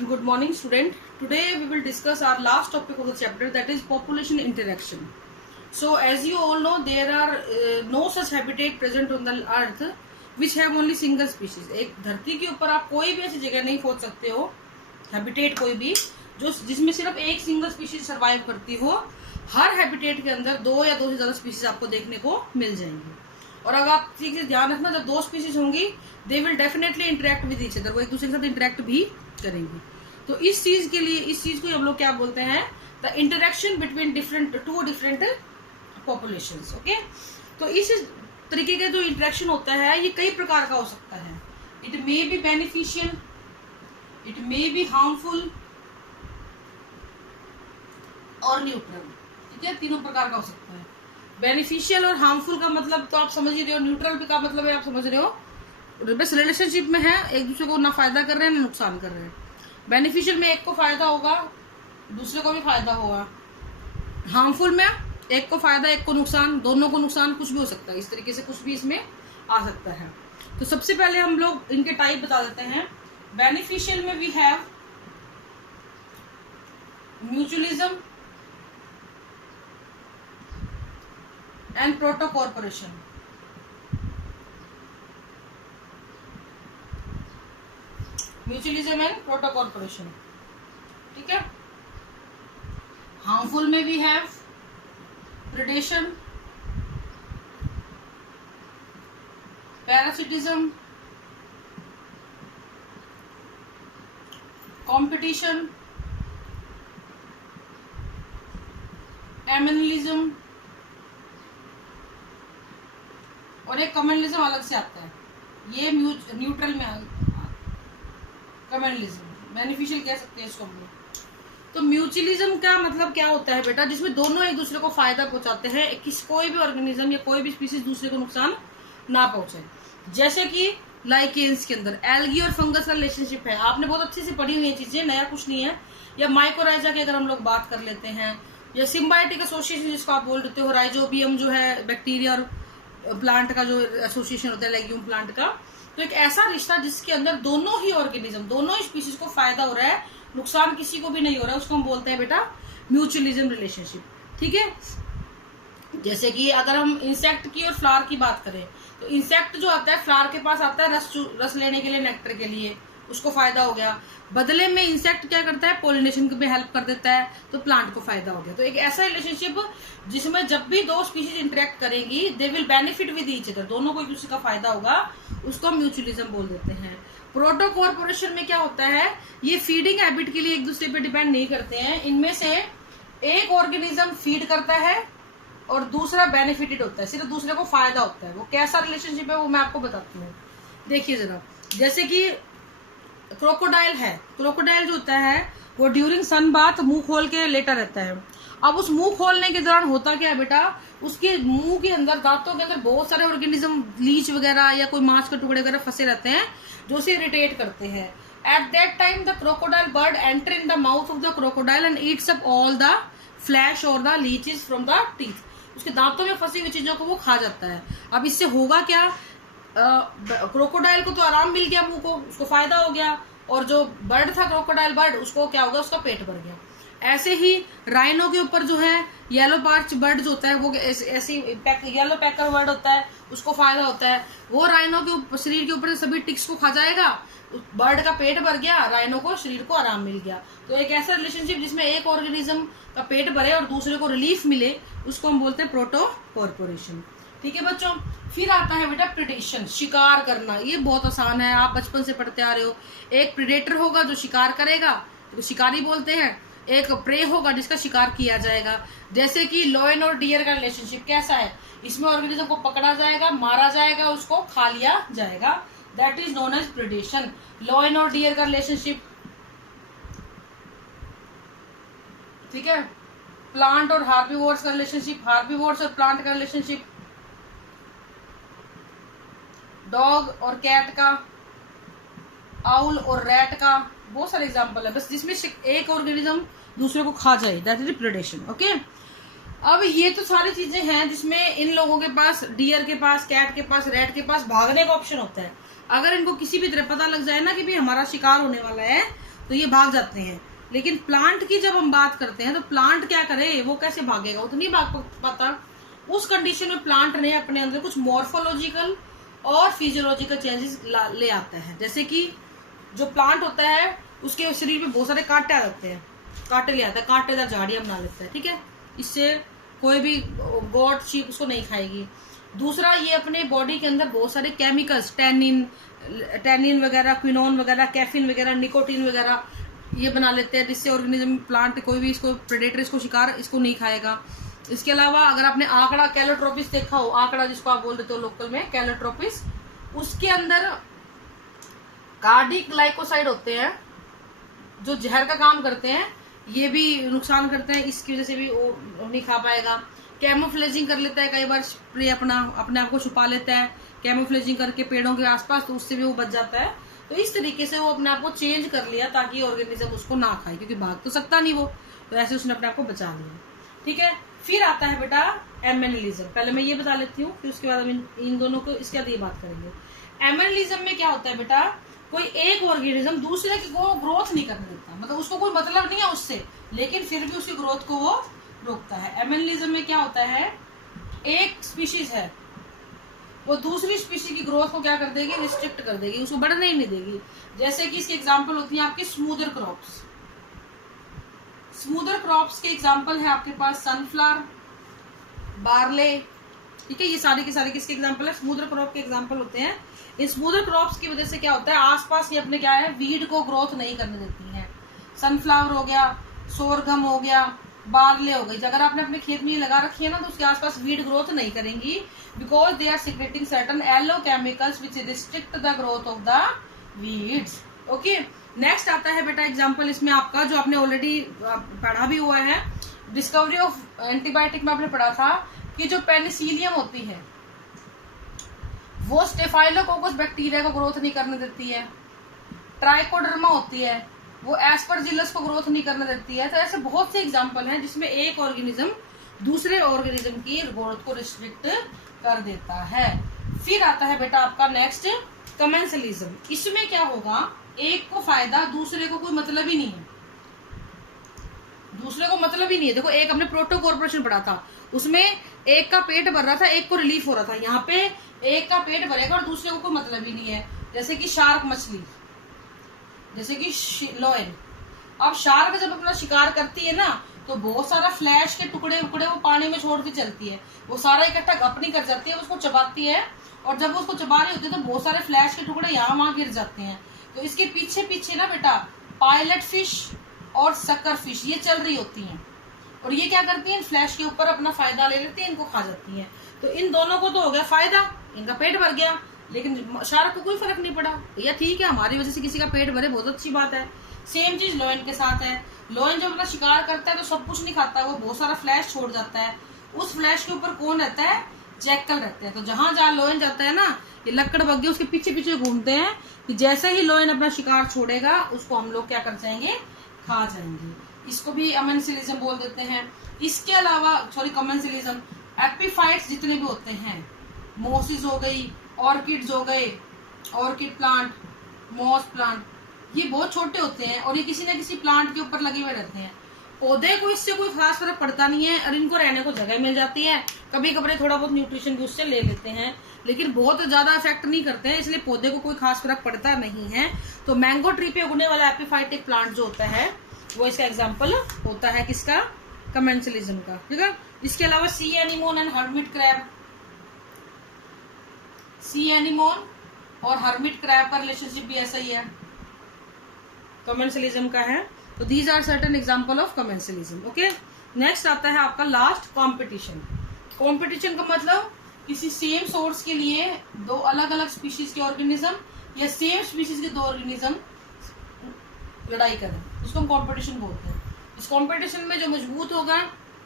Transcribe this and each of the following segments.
Good morning, student. Today we will discuss our last topic of the chapter, that is population interaction. So as you all know, there are no such habitat present on the earth which have only single species. एक धरती के ऊपर आप कोई भी ऐसी जगह नहीं खोज सकते हो, हैबिटेट कोई भी जो जिसमें सिर्फ एक सिंगल स्पीशीज सर्वाइव करती हो। हर हैबिटेट के अंदर दो या दो से ज्यादा स्पीशीज आपको देखने को मिल जाएंगी। और अगर आप ठीक से ध्यान रखना, जब दो स्पीशीज होंगी they will definitely interact with each other, वो एक दूसरे के साथ इंटरेक्ट भी करेंगी। तो इस चीज के लिए, इस चीज को हम लोग क्या बोलते हैं, the interaction between two different populations. Okay, तो इस तरीके का जो इंटरेक्शन होता है ये कई प्रकार का हो सकता है। It may be beneficial, it may be harmful और न्यूट्रल। ठीक है, तीनों प्रकार का हो सकता है। बेनिफिशियल और हार्मफुल का मतलब तो आप समझ ही रहे हो, न्यूट्रल का मतलब है आप समझ रहे हो, बस रिलेशनशिप में है, एक दूसरे को ना फायदा कर रहे हैं ना नुकसान कर रहे हैं। बेनिफिशियल में एक को फायदा होगा, दूसरे को भी फायदा होगा। हार्मफुल में एक को फायदा एक को नुकसान, दोनों को नुकसान, कुछ भी हो सकता है। इस तरीके से कुछ भी इसमें आ सकता है। तो सबसे पहले हम लोग इनके टाइप बता देते हैं। बेनिफिशियल में we have mutualism and protocooperation. Mutualism and protocooperation, ठीक है। हार्मफुल में we have predation, parasitism, competition, amensalism और एक कम्युनलिज्म अलग से आता है। ये न्यूट्रल में कम्युनलिज्म, बेनिफिशियल कह सकते हैं इसको हम लोग। तो म्यूचुअलिज्म का मतलब क्या होता है बेटा, जिसमें दोनों एक दूसरे को फायदा पहुंचाते हैं, कोई भी ऑर्गेनिज्म या कोई भी स्पीसीज दूसरे को नुकसान ना पहुंचे। जैसे कि लाइकेन्स के अंदर एल्गी और फंगस का रिलेशनशिप है, आपने बहुत अच्छे से पढ़ी हुई है चीजें, नया कुछ नहीं है। या माइकोराइजा की अगर हम लोग बात कर लेते हैं, या सिम्बायोटिक एसोसिएशन जिसको आप बोल देते हो, राइजोबियम जो है बैक्टीरिया और प्लांट का जो एसोसिएशन होता है लेग्यूम प्लांट का, तो एक ऐसा रिश्ता जिसके अंदर दोनों ही ऑर्गेनिज्म, दोनों ही स्पीशीज को फायदा हो रहा है, नुकसान किसी को भी नहीं हो रहा है, उसको हम बोलते हैं बेटा म्यूचुअलिज्म रिलेशनशिप। ठीक है, जैसे कि अगर हम इंसेक्ट की और फ्लावर की बात करें, तो इंसेक्ट जो आता है फ्लावर के पास आता है रस लेने के लिए, नेक्टर के लिए, उसको फायदा हो गया। बदले में इंसेक्ट क्या करता है, पोलिनेशन में हेल्प कर देता है, तो प्लांट को फायदा हो गया। तो एक ऐसा रिलेशनशिप जिसमें जब भी दो स्पीशीज इंटरेक्ट करेंगी they will benefit with each other, दोनों को एक दूसरे का फायदा होगा, उसको हम म्यूचुअलिज्म बोल देते हैं। प्रोटो कॉर्पोरेशन में क्या होता है, ये फीडिंग हैबिट के लिए एक दूसरे पे डिपेंड नहीं करते हैं। इनमें से एक ऑर्गेनिज्म फीड करता है और दूसरा बेनिफिटेड होता है, सिर्फ दूसरे को फायदा होता है। वो कैसा रिलेशनशिप है वो मैं आपको बताती हूँ। देखिए जरा, जैसे कि क्रोकोडाइल है, क्रोकोडाइल जो होता है वो ड्यूरिंग सन बाथ मुंह खोल के लेटा रहता है। अब उस मुंह खोलने के दौरान होता क्या है बेटा, उसके मुंह के अंदर, दांतों के अंदर बहुत सारे ऑर्गेनिज्म, लीच वगैरह या कोई मांस के टुकड़े वगैरह फंसे रहते हैं जो उसे इरिटेट करते हैं। At that time the crocodile bird enter in the mouth of the crocodile and eats up all the flesh और the leeches from the teeth. उसके दांतों में फंसी हुई चीजों को वो खा जाता है। अब इससे होगा क्या, क्रोकोडाइल को तो आराम मिल गया, मुंह को, उसको फायदा हो गया, और जो बर्ड था क्रोकोडाइल बर्ड, उसको क्या होगा, उसका पेट भर गया। ऐसे ही राइनो के ऊपर जो है येलो पार्च बर्ड जो होता है, वो ऐसी येलो पैकर बर्ड होता है, उसको फायदा होता है। वो राइनो के शरीर के ऊपर सभी टिक्स को खा जाएगा, बर्ड का पेट भर गया, राइनो को शरीर को आराम मिल गया। तो एक ऐसा रिलेशनशिप जिसमें एक ऑर्गेनिज्म का पेट भरे और दूसरे को रिलीफ मिले, उसको हम बोलते हैं प्रोटो कॉर्पोरेशन। ठीक है बच्चों, फिर आता है बेटा प्रेडेशन, शिकार करना। ये बहुत आसान है, आप बचपन से पढ़ते आ रहे हो। एक प्रेडेटर होगा जो शिकार करेगा, तो शिकारी बोलते हैं। एक प्रे होगा जिसका शिकार किया जाएगा। जैसे कि लॉयन और डियर का रिलेशनशिप कैसा है, इसमें ऑर्गेनिज्म को पकड़ा जाएगा, मारा जाएगा, उसको खा लिया जाएगा, that is known as predation. Lion और डियर का रिलेशनशिप, ठीक है। प्लांट और हार्बीवोर्स का रिलेशनशिप, हार्बीवोर्स और प्लांट का रिलेशनशिप, डॉग और कैट का, आउल और रैट का, बहुत सारे एग्जांपल है, बस जिसमें एक ऑर्गेनिज्म दूसरे को खा जाए, दैट इज प्रेडेशन। ओके, अब ये तो सारी चीजें हैं जिसमें इन लोगों के पास, डियर के पास, कैट के पास, रैट के पास भागने का ऑप्शन होता है। अगर इनको किसी भी तरह पता लग जाए ना कि भाई हमारा शिकार होने वाला है, तो ये भाग जाते हैं। लेकिन प्लांट की जब हम बात करते हैं तो प्लांट क्या करे, वो कैसे भागेगा, वो तो नहीं भाग पाता। उस कंडीशन में प्लांट ने अपने अंदर कुछ मॉर्फोलॉजिकल और फिजियोलॉजिकल चेंजेस ले आता है। जैसे कि जो प्लांट होता है उसके शरीर में बहुत सारे कांटे आ जाते हैं, कांटे ले आता है, कांटेदार झाड़ियां बना लेता है, ठीक है। इससे कोई भी गोट शीप उसको नहीं खाएगी। दूसरा, ये अपने बॉडी के अंदर बहुत सारे केमिकल्स, टैनिन वगैरह, क्विनोन वगैरह, कैफीन वगैरह, निकोटीन वगैरह ये बना लेते हैं, जिससे ऑर्गेनिज्म, प्लांट कोई भी इसको प्रेडेटर, इसको शिकार इसको नहीं खाएगा। इसके अलावा अगर आपने आंकड़ा कैलोट्रोपिस देखा हो, आंकड़ा जिसको आप बोल देते हो लोकल में कैलोट्रोपिस, उसके अंदर कार्डिक ग्लाइकोसाइड होते हैं जो जहर का काम करते हैं, ये भी नुकसान करते हैं, इसकी वजह से भी वो नहीं खा पाएगा। कैमोफ्लेजिंग कर लेता है, कई बार स्प्रे अपने आप को छुपा लेता है कैमोफ्लेजिंग करके पेड़ों के आसपास, तो उससे भी वो बच जाता है। तो इस तरीके से वो अपने आप को चेंज कर लिया ताकि ऑर्गेनिज्म उसको ना खाए, क्योंकि भाग तो सकता नहीं वो, तो ऐसे उसने अपने आप को बचा लिया, ठीक है। फिर आता है बेटा एमेनिलिज्म। पहले मैं ये बता लेती हूँ, फिर उसके बाद हम इन दोनों को इसके बाद ये बात करेंगे। एमेनिलिज्म में क्या होता है बेटा, कोई एक ऑर्गेनिज्म दूसरे की को ग्रोथ नहीं करने देता, मतलब उसको कोई मतलब नहीं है उससे, लेकिन फिर भी उसकी ग्रोथ को वो रोकता है। एमेनिलिज्म में क्या होता है, एक स्पीशीज है वो दूसरी स्पीशीज की ग्रोथ को क्या कर देगी, रिस्ट्रिक्ट कर देगी, उसको बढ़ने ही नहीं देगी। जैसे कि इसकी एग्जांपल होती है आपकी स्मूदर क्रॉप्स। स्मूदर क्रॉप्स के एग्जांपल है आपके पास सनफ्लावर, बार्ले, ठीक है। ये सारे के सारे किसके एग्जांपल है, स्मूदर क्रॉप के एग्जांपल होते हैं। इन स्मूदर क्रॉप्स की वजह से क्या होता है, आसपास ये अपने क्या है, वीड को ग्रोथ नहीं करने देती है। सनफ्लावर हो गया, सोरगम हो गया, बार्ले हो गई, अगर आपने अपने खेत में ये लगा रखी है ना, तो उसके आसपास वीड ग्रोथ नहीं करेंगी, because they are secreting certain yellow chemicals which restrict the growth of the weeds. Okay, next आता है बेटा एग्जांपल इसमें आपका, जो आपने ऑलरेडी पढ़ा भी हुआ है, डिस्कवरी ऑफ एंटीबायोटिक में आपने पढ़ा था कि जो पेनिसिलियम होती है वो स्टेफाइलोकोकस बैक्टीरिया को ग्रोथ नहीं करने देती है। ट्राइकोडर्मा होती है वो एस्परजिलस को ग्रोथ नहीं करने देती है। तो ऐसे बहुत से एग्जांपल हैं जिसमें एक ऑर्गेनिज्म दूसरे ऑर्गेनिज्म की ग्रोथ को रिस्ट्रिक्ट कर देता है। फिर आता है बेटा आपका नेक्स्ट कमेंसलिज्म। इसमें क्या होगा, एक को फायदा, दूसरे को कोई मतलब ही नहीं है, दूसरे को मतलब ही नहीं है। देखो, एक हमने प्रोटो कॉर्पोरेशन पढ़ा था, उसमें एक का पेट भर रहा था, एक को रिलीफ हो रहा था। यहाँ पे एक का पेट भरेगा और दूसरे को कोई मतलब ही नहीं है। जैसे कि शार्क मछली, जैसे कि लोयन। अब शार्क जब अपना शिकार करती है ना, तो बहुत सारा फ्लैश के टुकड़े उकड़े वो पानी में छोड़ के चलती है, वो सारा इकट्ठा अपनी कर जाती है, उसको चबाती है, और जब वो उसको चबा रही होती है तो बहुत सारे फ्लैश के टुकड़े यहाँ वहां गिर जाते हैं। तो इसके पीछे पीछे ना बेटा पायलट फिश और सकर फिश ये चल रही होती हैं, और ये क्या करती हैं, फ्लैश के ऊपर अपना फायदा ले लेती हैं, इनको खा जाती हैं। तो इन दोनों को तो हो गया फायदा, इनका पेट भर गया, लेकिन शार्क को कोई फर्क नहीं पड़ा। भैया ठीक है, हमारी वजह से किसी का पेट भरे, बहुत अच्छी बात है। सेम चीज लोयन के साथ है। लोयन जब अपना शिकार करता है तो सब कुछ नहीं खाता, वो बहुत सारा फ्लैश छोड़ जाता है। उस फ्लैश के ऊपर कौन रहता है, जैकल रहते हैं। तो जहां जहां लोयन जाता है ना, ये लक्कड़ बग्गे उसके पीछे पीछे घूमते हैं कि जैसे ही लोयन अपना शिकार छोड़ेगा उसको हम लोग क्या कर जाएंगे, खा जाएंगे। इसको भी अमेंसिलिज्म बोल देते हैं। इसके अलावा कमेंसिलिज्म, एपिफाइट्स जितने भी होते हैं, मोसिस हो गई, ऑर्किड्स हो गए, ऑर्किड प्लांट, मॉस प्लांट, ये बहुत छोटे होते हैं और ये किसी न किसी प्लांट के ऊपर लगे हुए रहते हैं। पौधे को इससे कोई खास फर्क पड़ता नहीं है और इनको रहने को जगह मिल जाती है, कभी कभी थोड़ा बहुत न्यूट्रिशन भी उससे ले लेते हैं, लेकिन बहुत ज्यादा इफेक्ट नहीं करते हैं, इसलिए पौधे को कोई खास फर्क पड़ता नहीं है। तो मैंगो ट्री पे उगने वाला एपिफाइटिक प्लांट जो होता है वो इसका एग्जाम्पल होता है किसका, कमेंसिलिज्म का, ठीक है। इसके अलावा sea anemone and hermit crab, sea anemone और हर्मिट क्रैब का रिलेशनशिप भी ऐसा ही है, कमेंसिलिज्म का है। तो these are certain example of commensalism. Okay, next आता है आपका लास्ट कंपटीशन। कंपटीशन का मतलब किसी सेम सोर्स के लिए दो अलग अलग स्पीशीज के ऑर्गेनिज्म या सेम स्पीशीज के दो ऑर्गेनिज्म लड़ाई करें, उसको हम कंपटीशन बोलते हैं। इस कंपटीशन में जो मजबूत होगा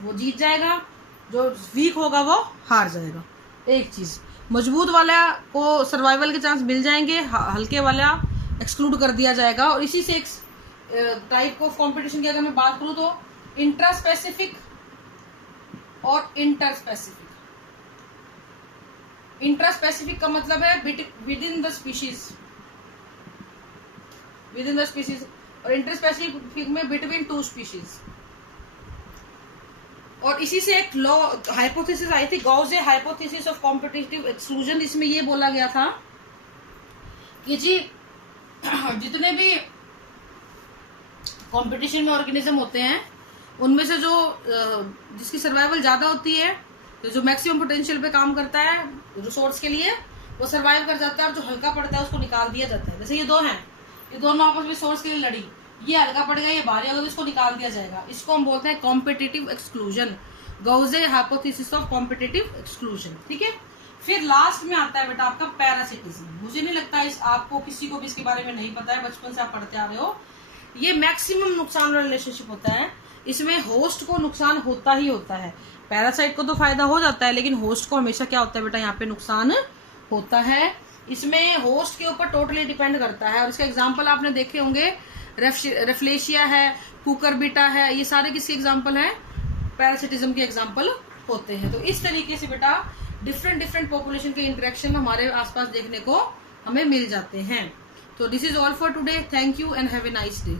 वो जीत जाएगा, जो वीक होगा वो हार जाएगा। एक चीज, मजबूत वाला को सर्वाइवल के चांस मिल जाएंगे, हल्के वाला एक्सक्लूड कर दिया जाएगा। और इसी से एक टाइप ऑफ कंपटीशन की अगर मैं बात करूं तो इंट्रास्पेसिफिक और इंटरस्पेसिफिक। इंट्रास्पेसिफिक का मतलब है with in the species, with in the species. और इंटरस्पेसिफिक में बिटवीन 2 स्पीशीज। और इसी से एक लॉ हाइपोथेसिस आई थी, गॉसे हाइपोथेसिस ऑफ कॉम्पिटिटिव एक्सक्लूजन। इसमें ये बोला गया था कि जी जितने भी कंपटीशन में ऑर्गेनिज्म होते हैं उनमें से जो जिसकी सर्वाइवल ज्यादा होती है, तो जो मैक्सिमम पोटेंशियल पे काम करता है रिसोर्स के लिए, वो सर्वाइव कर जाता है, और जो हल्का पड़ता है उसको निकाल दिया जाता है। जैसे ये दो हैं, ये दोनों आपस में सोर्स के लिए लड़ी, ये हल्का पड़ गया, ये भारी होगा, तो इसको निकाल दिया जाएगा। इसको हम बोलते हैं competitive exclusion, Gause hypothesis of competitive exclusion. ठीक है, फिर लास्ट में आता है बेटा आपका पैरासिटिज्म। मुझे नहीं लगता इस आपको किसी को भी इसके बारे में नहीं पता है, बचपन से आप पढ़ते आ रहे हो। ये मैक्सिमम नुकसान वाला रिलेशनशिप होता है, इसमें होस्ट को नुकसान होता ही होता है। पैरासाइट को तो फायदा हो जाता है, लेकिन होस्ट को हमेशा क्या होता है बेटा, यहाँ पे नुकसान होता है। इसमें होस्ट के ऊपर टोटली डिपेंड करता है। और इसका एग्जाम्पल आपने देखे होंगे, रेफ्लेशिया है, कुकरबिटा है, ये सारे किसके एग्जाम्पल हैं, पैरासिटिज्म के एग्जाम्पल होते हैं। तो इस तरीके से बेटा डिफरेंट पॉपुलेशन के इंटरेक्शन हमारे आसपास देखने को हमें मिल जाते हैं। तो this is all for today, thank you and have a nice day.